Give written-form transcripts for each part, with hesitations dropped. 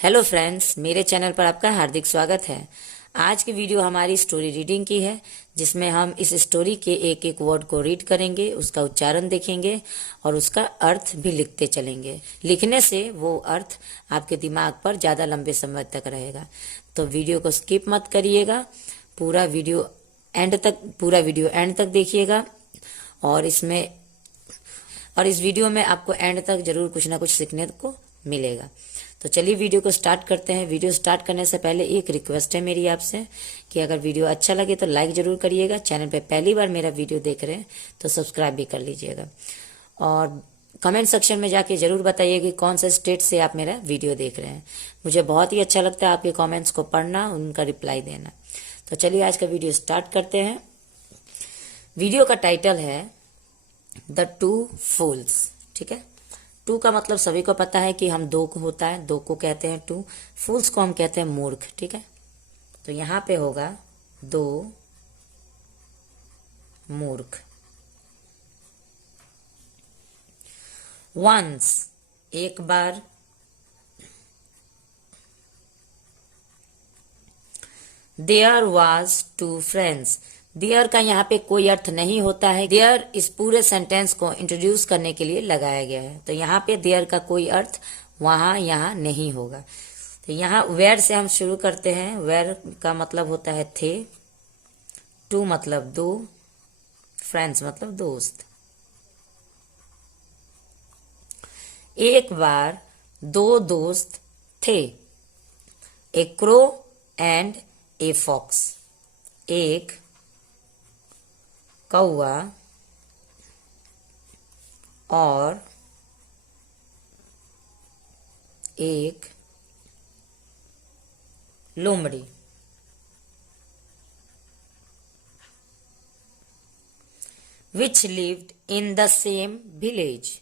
Hello friends, मेरे channel पर आपका हार्दिक स्वागत है। आज की वीडियो हमारी स्टोरी रीडिंग की है, जिसमें हम इस स्टोरी के एक एक वर्ड को रीड करेंगे, उसका उच्चारण देखेंगे और उसका अर्थ भी लिखते चलेंगे। लिखने से वो अर्थ आपके दिमाग पर ज़्यादा लंबे समय तक रहेगा। तो वीडियो को स्किप मत करिएगा, पूरा वीडियो एंड तक देखिएगा। और इस वीडियो में आपको एंड तक जरूर कुछ ना कुछ सीखने को मिलेगा। तो चलिए वीडियो को स्टार्ट करते हैं। वीडियो स्टार्ट करने से पहले एक रिक्वेस्ट है मेरी आपसे कि अगर वीडियो अच्छा लगे तो लाइक जरूर करिएगा। चैनल पे पहली बार मेरा वीडियो देख रहे हैं तो सब्सक्राइब भी कर लीजिएगा। और कमेंट सेक्शन में जाके जरूर बताइए कि कौन से स्टेट से आप मेरा वीडियो देख रहे हैं। मुझे बहुत ही अच्छा लगता है आपके कॉमेंट्स को पढ़ना, उनका रिप्लाई देना। तो चलिए आज का वीडियो स्टार्ट करते हैं। वीडियो का टाइटल है द टू फूल्स। ठीक है, टू का मतलब सभी को पता है कि हम दो को होता है, दो को कहते हैं टू। फूल्स को हम कहते हैं मूर्ख। ठीक है, तो यहां पे होगा दो मूर्ख। वंस एक बार, there was two friends. There का यहाँ पे कोई अर्थ नहीं होता है। देयर इस पूरे सेंटेंस को इंट्रोड्यूस करने के लिए लगाया गया है। तो यहाँ पे देयर का कोई अर्थ वहां यहाँ नहीं होगा। तो यहाँ वेयर से हम शुरू करते हैं। वेयर का मतलब होता है थे, टू मतलब दो, फ्रेंड्स मतलब दोस्त। एक बार दो दोस्त थे, a crow and a fox. एक कौआ और एक लोमड़ी। Which lived in the same village.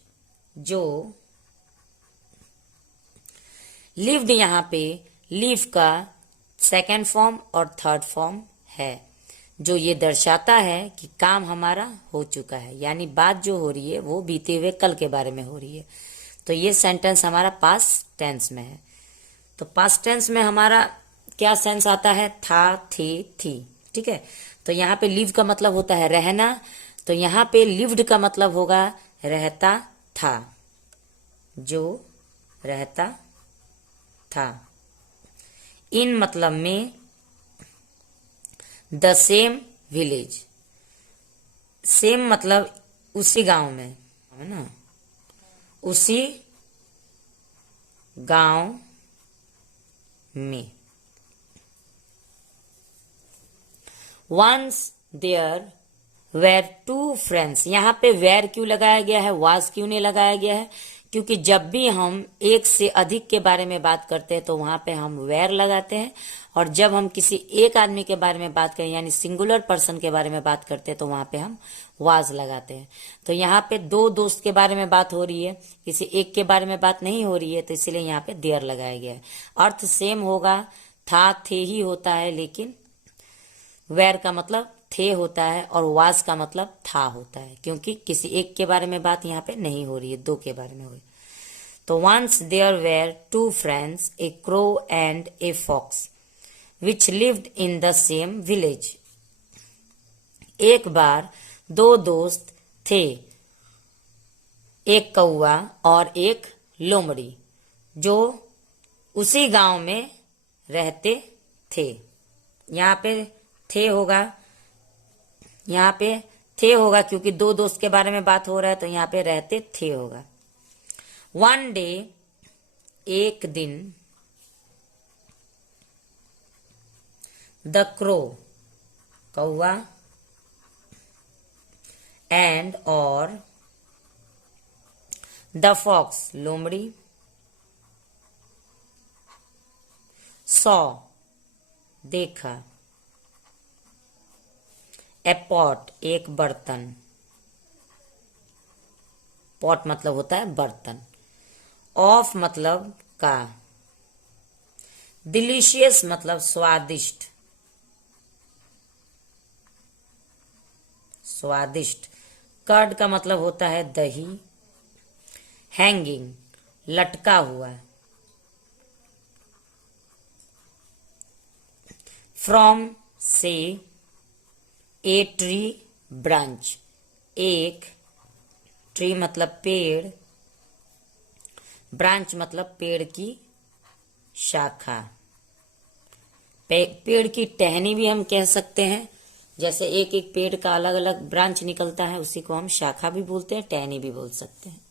जो लिव्ड यहाँ पे लिव का सेकेंड फॉर्म और थर्ड फॉर्म है, जो ये दर्शाता है कि काम हमारा हो चुका है, यानी बात जो हो रही है वो बीते हुए कल के बारे में हो रही है। तो ये सेंटेंस हमारा पास्ट टेंस में है। तो पास्ट टेंस में हमारा क्या सेंस आता है? था, थे, थी। ठीक है, तो यहाँ पे लिव का मतलब होता है रहना, तो यहाँ पे लिव्ड का मतलब होगा रहता था, जो रहता था। इन मतलब में द सेम विलेज। सेम मतलब उसी गांव में, है ना, उसी गांव में। Once there were two friends. यहाँ पे वेर क्यों लगाया गया है, वाज क्यों नहीं लगाया गया है? क्योंकि जब भी हम एक से अधिक के बारे में बात करते हैं तो वहां पे हम वेर लगाते हैं, और जब हम किसी एक आदमी के बारे में बात करें यानी सिंगुलर पर्सन के बारे में बात करते हैं तो वहां पे हम वाज लगाते हैं। तो यहाँ पे दो दोस्त के बारे में बात हो रही है, किसी एक के बारे में बात नहीं हो रही है, तो इसलिए यहाँ पे देयर लगाया गया है। अर्थ सेम होगा, था थे ही होता है, लेकिन वेर का मतलब थे होता है और वाज का मतलब था होता है, क्योंकि किसी एक के बारे में बात यहाँ पे नहीं हो रही है, दो के बारे में हो रही है। तो once there were two friends, a crow and a fox, which lived in the same village. एक बार दो दोस्त थे, एक कौआ और एक लोमड़ी, जो उसी गांव में रहते थे। यहाँ पे थे होगा, यहाँ पे थे होगा क्योंकि दो दोस्त के बारे में बात हो रहा है, तो यहाँ पे रहते थे होगा। वन डे एक दिन, द क्रो कौआ एंड और द फॉक्स लोमड़ी, सॉ देखा, ए पॉट एक बर्तन। पॉट मतलब होता है बर्तन। ऑफ मतलब का। डिलीशियस मतलब स्वादिष्ट, स्वादिष्ट। कर्ड का मतलब होता है दही। हैंगिंग लटका हुआ। फ्रॉम से, ए ट्री ब्रांच, एक ट्री मतलब पेड़, ब्रांच मतलब पेड़ की शाखा, पेड़ की टहनी भी हम कह सकते हैं। जैसे एक एक पेड़ का अलग अलग ब्रांच निकलता है, उसी को हम शाखा भी बोलते हैं, टहनी भी बोल सकते हैं।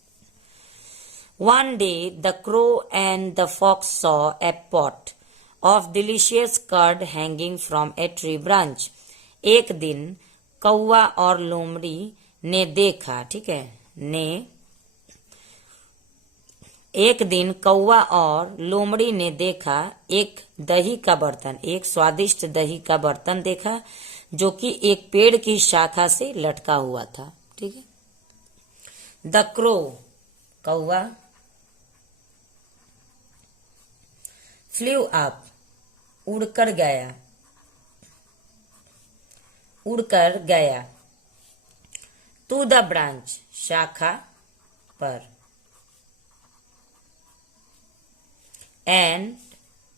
One day the crow and the fox saw a pot of delicious curd hanging from a tree branch. एक दिन कौवा और लोमड़ी ने देखा, ठीक है, एक दिन कौवा और लोमड़ी ने देखा एक दही का बर्तन, एक स्वादिष्ट दही का बर्तन देखा जो कि एक पेड़ की शाखा से लटका हुआ था, ठीक है। द क्रो, कौवा, फ्लू अप, उड़कर गया, उड़कर गया, टू द ब्रांच, शाखा पर, एंड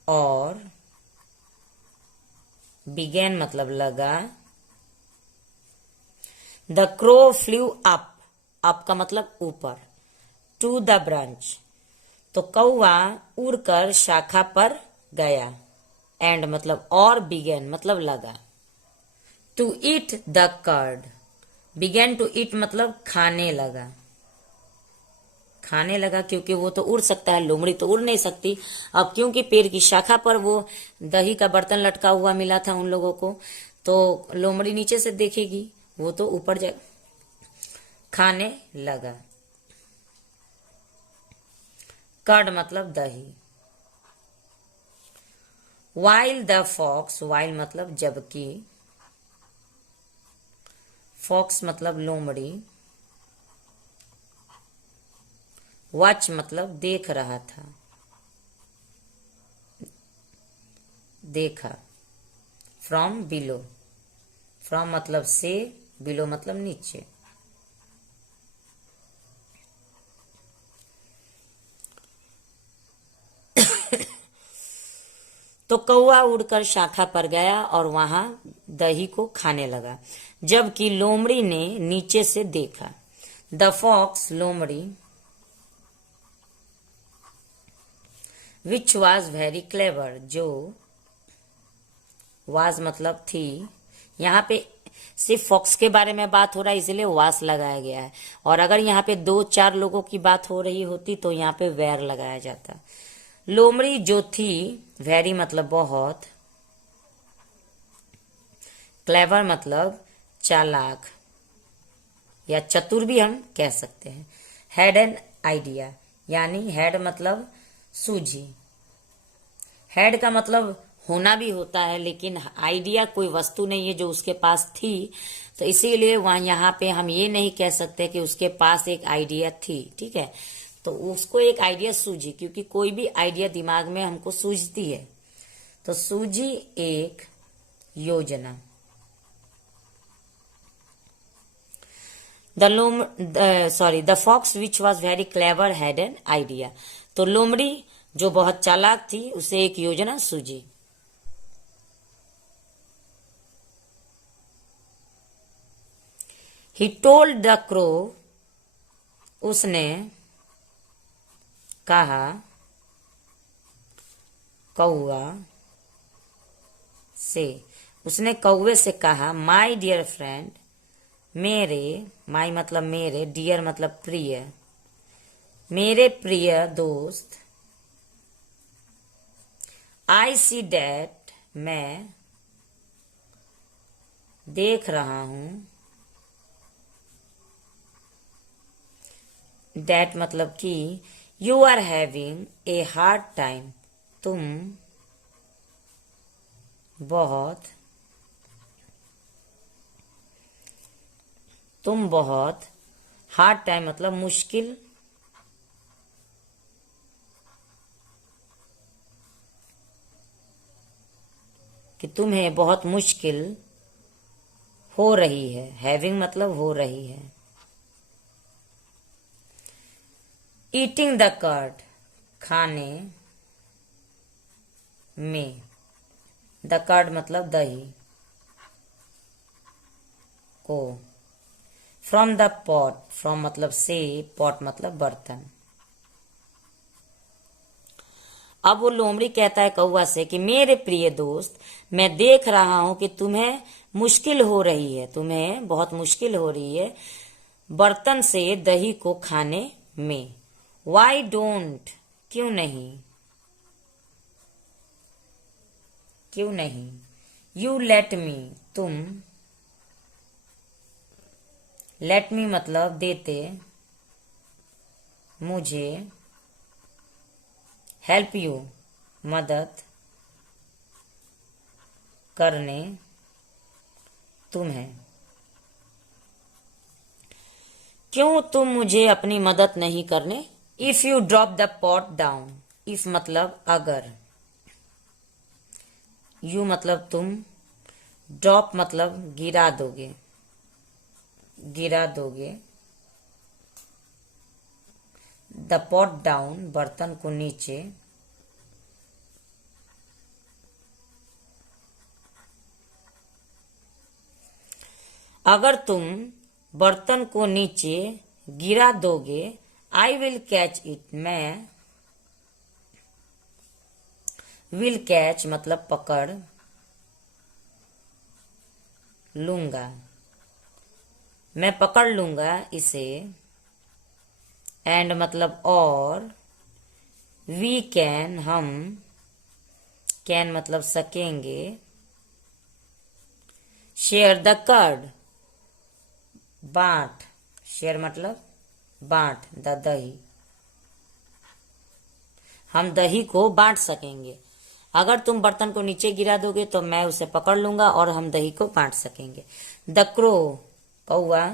और, बिगेन मतलब लगा, द क्रो फ्लू अप का मतलब ऊपर, टू द ब्रांच तो कौवा उड़कर शाखा पर गया, एंड मतलब और, बिगेन मतलब लगा, to eat the curd, began to eat मतलब खाने लगा, खाने लगा क्योंकि वो तो उड़ सकता है, लोमड़ी तो उड़ नहीं सकती। अब क्योंकि पेड़ की शाखा पर वो दही का बर्तन लटका हुआ मिला था उन लोगों को, तो लोमड़ी नीचे से देखेगी, वो तो ऊपर जाए, खाने लगा। कर्ड मतलब दही। वाइल द फॉक्स, वाइल मतलब जबकि, फॉक्स मतलब लोमड़ी, वॉच मतलब देख रहा था, देखा, फ्रॉम बिलो, फ्रॉम मतलब से, बिलो मतलब नीचे। तो कौवा उड़कर शाखा पर गया और वहां दही को खाने लगा, जबकि लोमड़ी ने नीचे से देखा। द फॉक्स, लोमड़ी, विच वॉज वेरी क्लेवर, जो, वाज मतलब थी, यहाँ पे सिर्फ फॉक्स के बारे में बात हो रहा है इसलिए वास लगाया गया है, और अगर यहाँ पे दो चार लोगों की बात हो रही होती तो यहाँ पे वेर लगाया जाता। लोमड़ी जो थी, वेरी मतलब बहुत, क्लेवर मतलब चालाक या चतुर भी हम कह सकते हैं। हैड एन आइडिया, यानी हैड मतलब सूझी, हैड का मतलब होना भी होता है, लेकिन आइडिया कोई वस्तु नहीं है जो उसके पास थी, तो इसीलिए वहां यहाँ पे हम ये नहीं कह सकते कि उसके पास एक आइडिया थी, ठीक है, तो उसको एक आइडिया सूझी, क्योंकि कोई भी आइडिया दिमाग में हमको सूझती है, तो सूझी एक योजना। The fox which was very clever had an idea, तो लोमड़ी जो बहुत चालाक थी उसे एक योजना सूझी। ही टोल्ड द क्रो, उसने कहा कौआ से, उसने कौवे से कहा, माई डियर फ्रेंड, मेरे, माई मतलब मेरे, डियर मतलब प्रिय, मेरे प्रिय दोस्त, आई सी डैट, मैं देख रहा हूं, डैट मतलब कि, you are having a hard time, तुम बहुत, हार्ड टाइम मतलब मुश्किल, कि तुम्हें बहुत मुश्किल हो रही है, हैविंग मतलब हो रही है। ईटिंग द कर्ड, खाने में, द कर्ड मतलब दही को। फ्रॉम द पॉट, फ्रॉम मतलब से, पॉट मतलब बर्तन। अब वो लोमड़ी कहता है कौवा से कि मेरे प्रिय दोस्त, मैं देख रहा हूं कि तुम्हें मुश्किल हो रही है, तुम्हें बहुत मुश्किल हो रही है बर्तन से दही को खाने में। वाई डोंट, क्यों नहीं, क्यों नहीं, यू लेट मी, तुम, लेट मी मतलब देते मुझे, हेल्प यू मदद करने तुम्हें। क्यों तुम मुझे अपनी मदद नहीं करने। If you drop the pot down, if मतलब अगर, यू मतलब तुम, ड्रॉप मतलब गिरा दोगे, गिरा दोगे, द पॉट डाउन बर्तन को नीचे, अगर तुम बर्तन को नीचे गिरा दोगे, आई विल कैच इट, मैं, विल कैच मतलब पकड़ लूंगा, मैं पकड़ लूंगा इसे, एंड मतलब और, वी कैन हम, कैन मतलब सकेंगे, शेयर द कर्ड बांट, शेयर मतलब बांट, द दही, हम दही को बांट सकेंगे। अगर तुम बर्तन को नीचे गिरा दोगे तो मैं उसे पकड़ लूंगा और हम दही को बांट सकेंगे। द क्रो कौआ,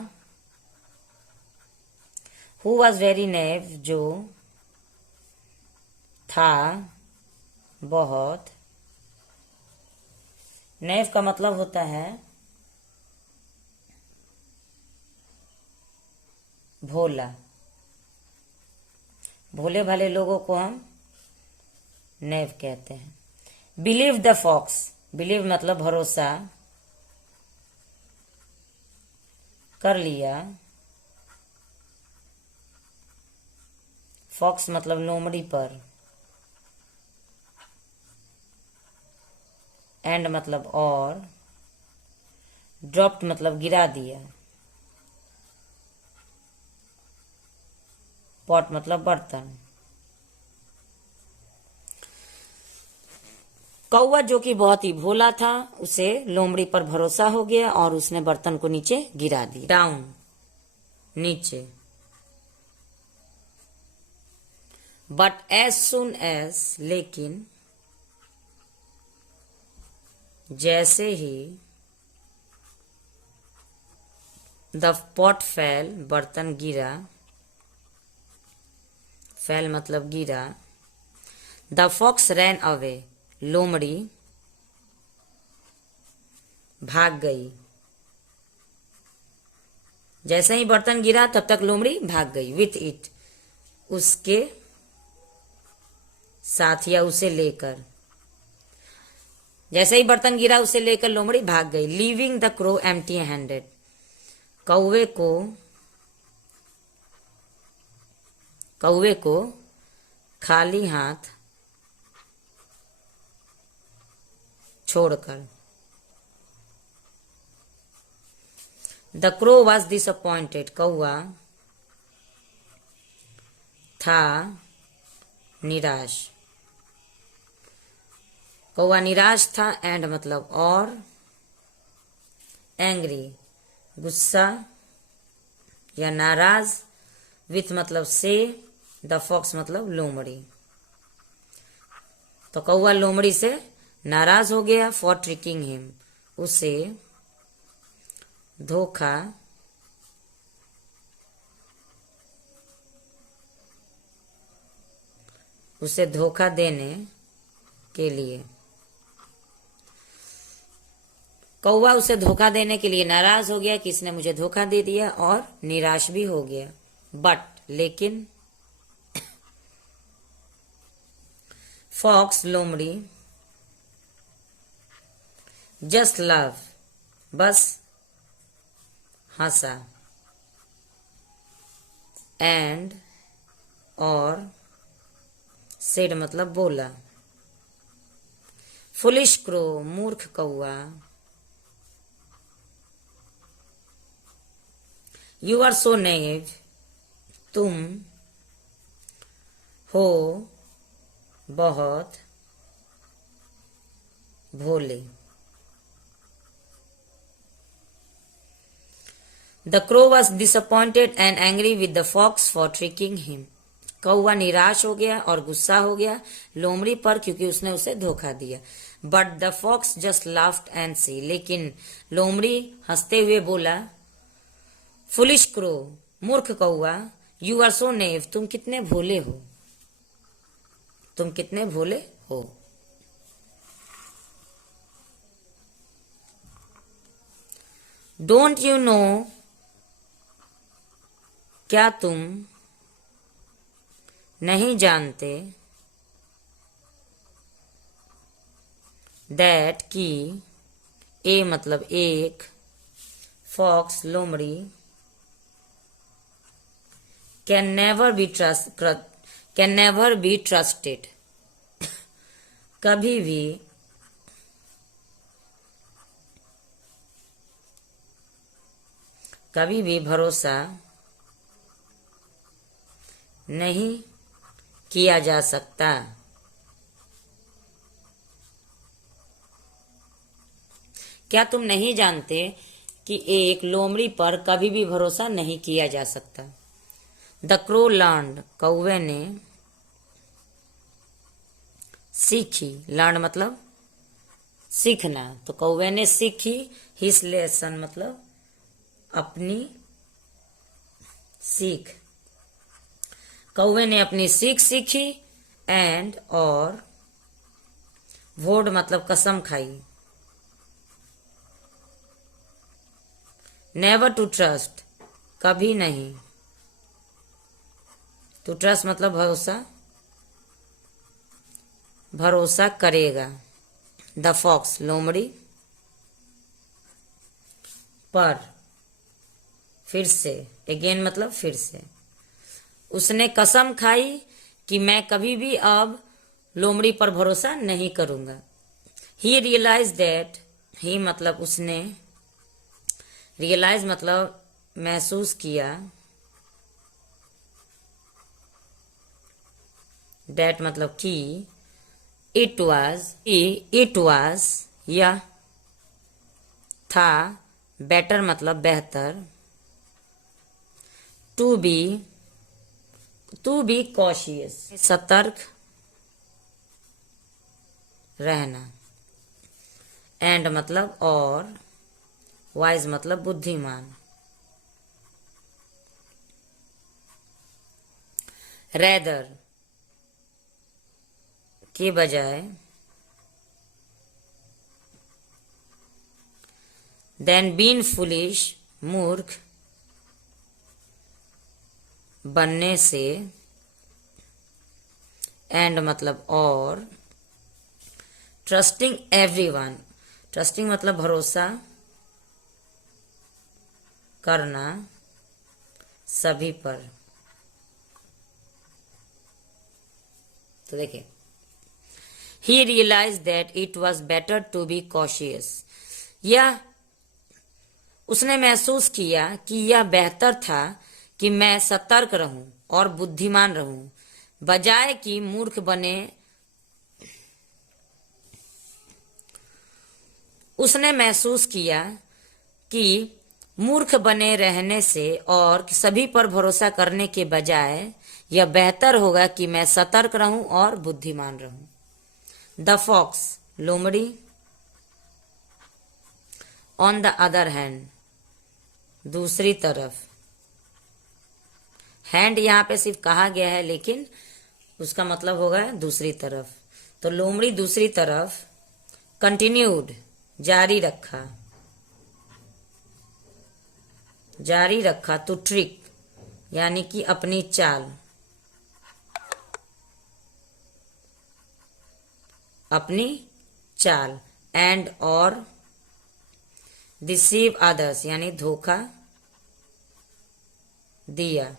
हु वॉज वेरी नेव, जो था बहुत, नेव का मतलब होता है भोला, भोले भाले लोगों को हम नेव कहते हैं। बिलीव द फॉक्स, बिलीव मतलब भरोसा कर लिया, फॉक्स मतलब लोमड़ी पर, एंड मतलब और, ड्रॉप्ड मतलब गिरा दिया, पॉट मतलब बर्तन। कौवा जो कि बहुत ही भोला था, उसे लोमड़ी पर भरोसा हो गया और उसने बर्तन को नीचे गिरा दिया। डाउन नीचे, बट एज सुन एज लेकिन, जैसे ही, द पॉट फेल बर्तन गिरा, फेल मतलब गिरा, द फॉक्स रैन अवे लोमड़ी भाग गई, जैसे ही बर्तन गिरा तब तक लोमड़ी भाग गई, विथ इट उसके साथ या उसे लेकर, जैसे ही बर्तन गिरा उसे लेकर लोमड़ी भाग गई। Leaving the crow empty handed, कौवे को खाली हाथ छोड़कर। द क्रो वॉज डिसअपॉइंटेड, कौआ था निराश, कौआ निराश था, एंड मतलब और, एंग्री गुस्सा या नाराज, विथ मतलब से, द फॉक्स मतलब लोमड़ी। तो कौआ लोमड़ी से नाराज हो गया, फॉर ट्रिकिंग हिम उसे धोखा देने के लिए, कौवा उसे धोखा देने के लिए नाराज हो गया कि इसने मुझे धोखा दे दिया, और निराश भी हो गया। बट लेकिन, फॉक्स लोमड़ी जस्ट लव बस हंसा, एंड और सेड मतलब बोला, फुलिश क्रो मूर्ख कौआ, यू आर सो नेव तुम हो बहुत भोले। The crow was disappointed and angry with the fox for tricking him. कौवा निराश हो गया और गुस्सा हो गया लोमड़ी पर क्योंकि उसने उसे धोखा दिया। But the fox just laughed and said, लेकिन लोमड़ी हंसते हुए बोला, Foolish crow, मूर्ख कौवा, you are so naive, तुम कितने भोले हो, तुम कितने भोले हो। Don't you know, क्या तुम नहीं जानते, दैट की ए मतलब एक, फॉक्स लोमड़ी, कैन नेवर बी ट्रस्टेड कभी भी भरोसा नहीं किया जा सकता। क्या तुम नहीं जानते कि एक लोमड़ी पर कभी भी भरोसा नहीं किया जा सकता। द क्रो लर्न्ड कौवे ने सीखी, लर्न मतलब सीखना, तो कौवे ने सीखी, हिज लेसन मतलब अपनी सीख, कौवे ने अपनी सीख सीखी, एंड और वोड मतलब कसम खाई, नेवर टू ट्रस्ट कभी नहीं, टू ट्रस्ट मतलब भरोसा करेगा। द फॉक्स लोमड़ी पर फिर से, अगेन मतलब फिर से, उसने कसम खाई कि मैं कभी भी अब लोमड़ी पर भरोसा नहीं करूंगा। ही रियलाइज दैट, ही मतलब उसने, रियलाइज मतलब महसूस किया, दैट मतलब कि, इट वाज यह था, बेटर मतलब बेहतर, टू बी कॉशियस सतर्क रहना, एंड मतलब और, वाइज मतलब बुद्धिमान, रेदर के बजाय, देन बीन फुलिश मूर्ख बनने से, एंड मतलब और, ट्रस्टिंग एवरीवन, ट्रस्टिंग मतलब भरोसा करना सभी पर। तो देखिए, he realize that it was better to be cautious, यह उसने महसूस किया कि यह बेहतर था कि मैं सतर्क रहूं और बुद्धिमान रहूं, बजाय कि मूर्ख बने। उसने महसूस किया कि मूर्ख बने रहने से और सभी पर भरोसा करने के बजाय यह बेहतर होगा कि मैं सतर्क रहूं और बुद्धिमान रहूं। द फॉक्स लोमड़ी, ऑन द अदर हैंड दूसरी तरफ, हैंड यहाँ पे सिर्फ कहा गया है लेकिन उसका मतलब होगा दूसरी तरफ, तो लोमड़ी दूसरी तरफ, कंटिन्यूड जारी रखा टू ट्रिक यानी कि अपनी चाल, एंड और डिसीव अदर्स यानी धोखा दिया,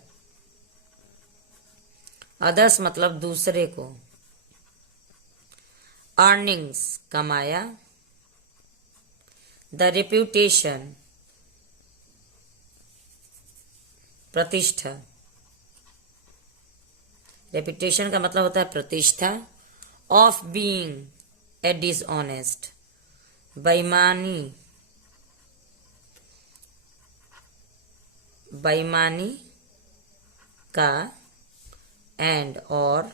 अदर्स मतलब दूसरे को, अर्निंग्स कमाया, द रेप्यूटेशन प्रतिष्ठा, रेप्यूटेशन का मतलब होता है प्रतिष्ठा, ऑफ बीइंग ए डिसऑनेस्ट बेईमानी, बेईमानी का, एंड और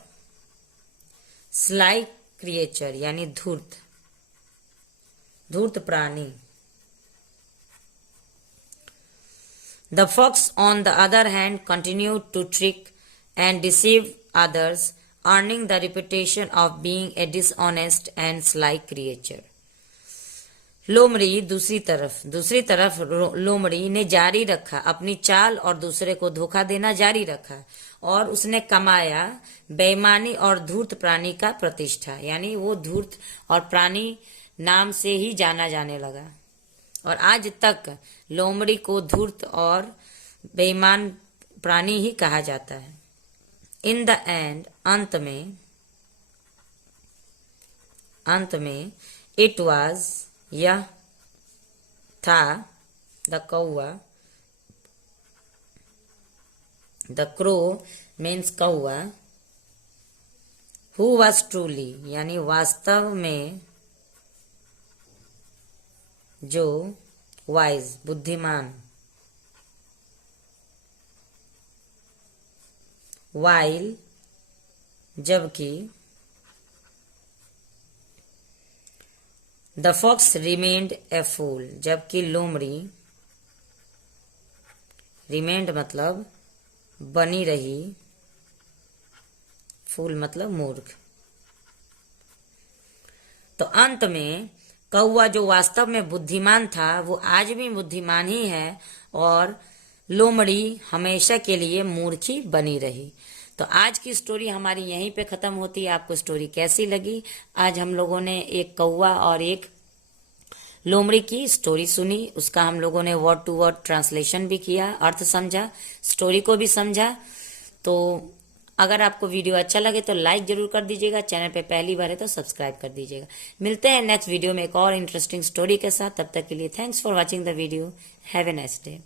स्लाई क्रिएचर यानी धूर्त, धूर्त प्राणी। The fox, on the other hand, continued to trick and deceive others, earning the reputation of being a dishonest and sly creature. लोमड़ी दूसरी तरफ लोमड़ी ने जारी रखा अपनी चाल और दूसरे को धोखा देना जारी रखा, और उसने कमाया बेईमानी और धूर्त प्राणी का प्रतिष्ठा, यानी वो धूर्त और प्राणी नाम से ही जाना जाने लगा, और आज तक लोमड़ी को धूर्त और बेईमान प्राणी ही कहा जाता है। इन द एंड, अंत में इट वाज यह था, द कौआ, द क्रो मीन्स कौआ, हु वाज ट्रूली यानी वास्तव में, जो वाइज बुद्धिमान, वाइल जबकि, द फॉक्स रिमेन्ड ए फूल जबकि लोमड़ी, रिमेन्ड मतलब बनी रही, फूल मतलब मूर्ख। तो अंत में कौआ जो वास्तव में बुद्धिमान था वो आज भी बुद्धिमान ही है, और लोमड़ी हमेशा के लिए मूर्ख ही बनी रही। तो आज की स्टोरी हमारी यहीं पे खत्म होती है। आपको स्टोरी कैसी लगी? आज हम लोगों ने एक कौआ और एक लोमड़ी की स्टोरी सुनी, उसका हम लोगों ने वर्ड टू वर्ड ट्रांसलेशन भी किया, अर्थ समझा, स्टोरी को भी समझा। तो अगर आपको वीडियो अच्छा लगे तो लाइक जरूर कर दीजिएगा, चैनल पे पहली बार है तो सब्सक्राइब कर दीजिएगा। मिलते हैं नेक्स्ट वीडियो में एक और इंटरेस्टिंग स्टोरी के साथ। तब तक के लिए thanks for watching the video. Have a nice day.